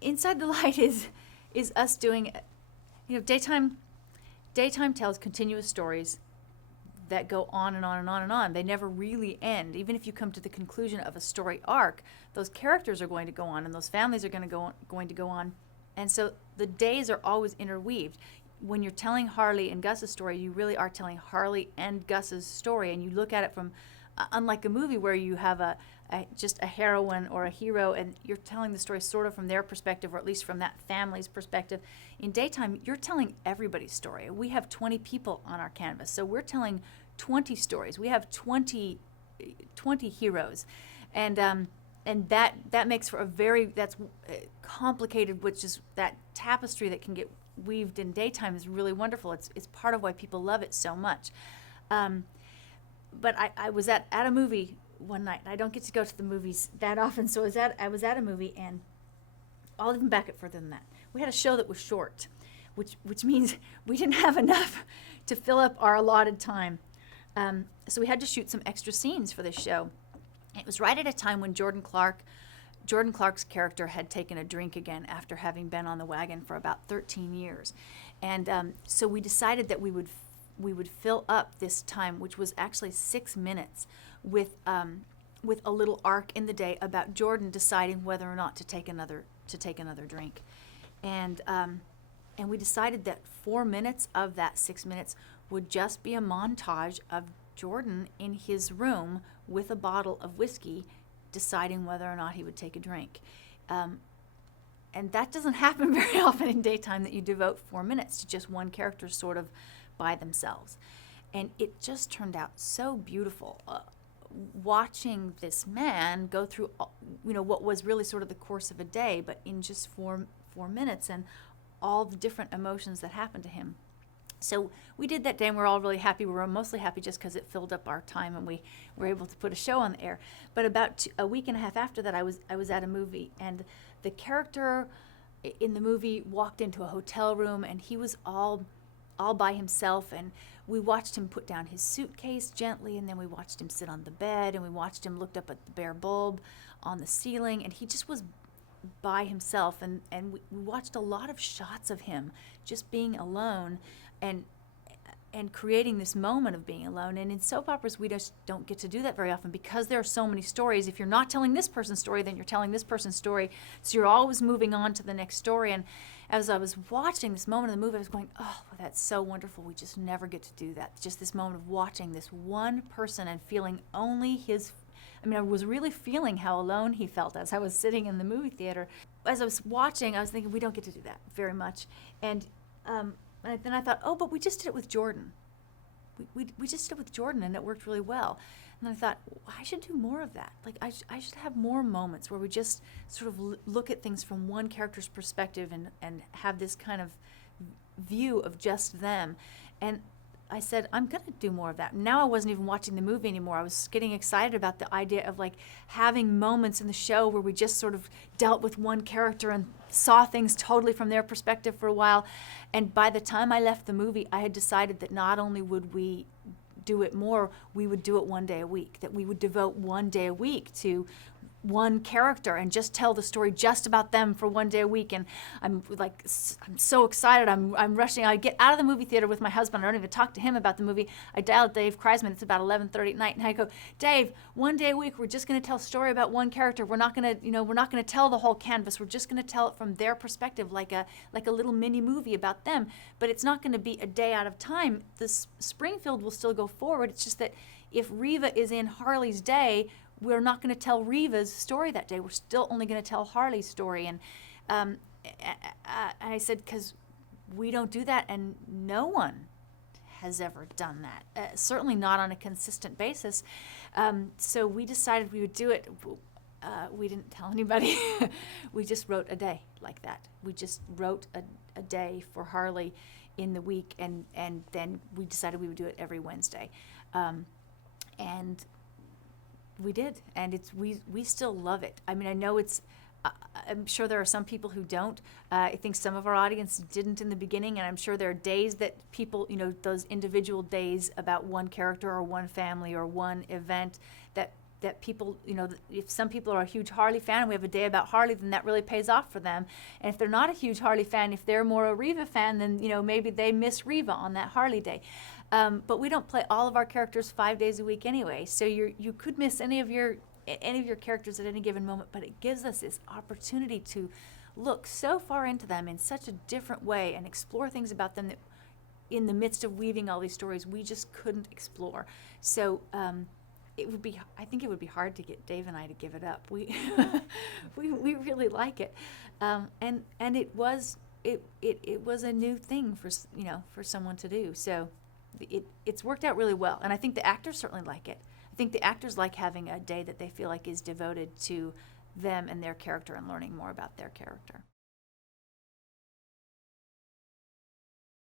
Inside the Light is us doing, daytime tells continuous stories that go on and on and on and on. They never really end. Even if you come to the conclusion of a story arc, those characters are going to go on, and those families are going to go on. And so the days are always interweaved. When you're telling Harley and Gus's story, you really are telling Harley and Gus's story, and you look at it from, unlike a movie where you have just a heroine or a hero, and you're telling the story sort of from their perspective, or at least from that family's perspective. In daytime, you're telling everybody's story. We have 20 people on our canvas, so we're telling 20 stories. We have 20 heroes, and that makes for that's complicated, which is that tapestry that can get weaved in daytime is really wonderful. It's part of why people love it so much. But I was at a movie one night. I don't get to go to the movies that often, so I was at a movie, and I'll even back it further than that. We had a show that was short, which means we didn't have enough to fill up our allotted time. So we had to shoot some extra scenes for this show. It was right at a time when Jordan Clark's character had taken a drink again after having been on the wagon for about 13 years. And so we decided that we would fill up this time, which was actually 6 minutes, with a little arc in the day about Jordan deciding whether or not to take another drink. And we decided that 4 minutes of that 6 minutes would just be a montage of Jordan in his room with a bottle of whiskey deciding whether or not he would take a drink. And that doesn't happen very often in daytime, that you devote 4 minutes to just one character sort of by themselves. And it just turned out so beautiful. Watching this man go through, what was really sort of the course of a day, but in just four minutes, and all the different emotions that happened to him. So we did that day, and we're all really happy. We were mostly happy just because it filled up our time, and we were able to put a show on the air. But about a week and a half after that, I was at a movie, and the character in the movie walked into a hotel room, and he was all by himself, and we watched him put down his suitcase gently, and then we watched him sit on the bed, and we watched him look up at the bare bulb on the ceiling, and he just was by himself, and we watched a lot of shots of him just being alone and creating this moment of being alone. And in soap operas, we just don't get to do that very often, because there are so many stories. If you're not telling this person's story, then you're telling this person's story, so you're always moving on to the next story. And as I was watching this moment of the movie, I was going, oh, that's so wonderful. We just never get to do that. Just this moment of watching this one person and feeling only his, I was really feeling how alone he felt as I was sitting in the movie theater. As I was watching, I was thinking, we don't get to do that very much. And then I thought, oh, but we just did it with Jordan. We just did it with Jordan, and it worked really well. And then I thought, I should do more of that. Like, I should have more moments where we just sort of look at things from one character's perspective and have this kind of view of just them. And I said, I'm going to do more of that. Now I wasn't even watching the movie anymore. I was getting excited about the idea of like having moments in the show where we just sort of dealt with one character and saw things totally from their perspective for a while. And by the time I left the movie, I had decided that not only would we do it more, we would do it one day a week, that we would devote one day a week to one character and just tell the story just about them for one day a week. And I'm so excited. I'm rushing. I get out of the movie theater with my husband. I don't even talk to him about the movie. I dial Dave Kreisman. It's about 11:30 at night, and I go, Dave, one day a week, we're just going to tell a story about one character. We're not going to tell the whole canvas. We're just going to tell it from their perspective, like a little mini movie about them. But it's not going to be a day out of time. The Springfield will still go forward. It's just that if Reva is in Harley's day, we're not going to tell Reva's story that day. We're still only going to tell Harley's story. And I said, because we don't do that, and no one has ever done that, certainly not on a consistent basis. So we decided we would do it. We didn't tell anybody. We just wrote a day like that. We just wrote a day for Harley in the week, and then we decided we would do it every Wednesday. And we did, and we still love it. I know I'm sure there are some people who don't. I think some of our audience didn't in the beginning, and I'm sure there are days that people, those individual days about one character or one family or one event that that people, if some people are a huge Harley fan and we have a day about Harley, then that really pays off for them. And if they're not a huge Harley fan, if they're more a Reva fan, then maybe they miss Reva on that Harley day. But we don't play all of our characters 5 days a week anyway, so you could miss any of your characters at any given moment. But it gives us this opportunity to look so far into them in such a different way and explore things about them that in the midst of weaving all these stories we just couldn't explore. So I think it would be hard to get Dave and I to give it up. We we really like it, and it was a new thing for someone to do. So it's worked out really well, and I think the actors certainly like it. I think the actors like having a day that they feel like is devoted to them and their character and learning more about their character.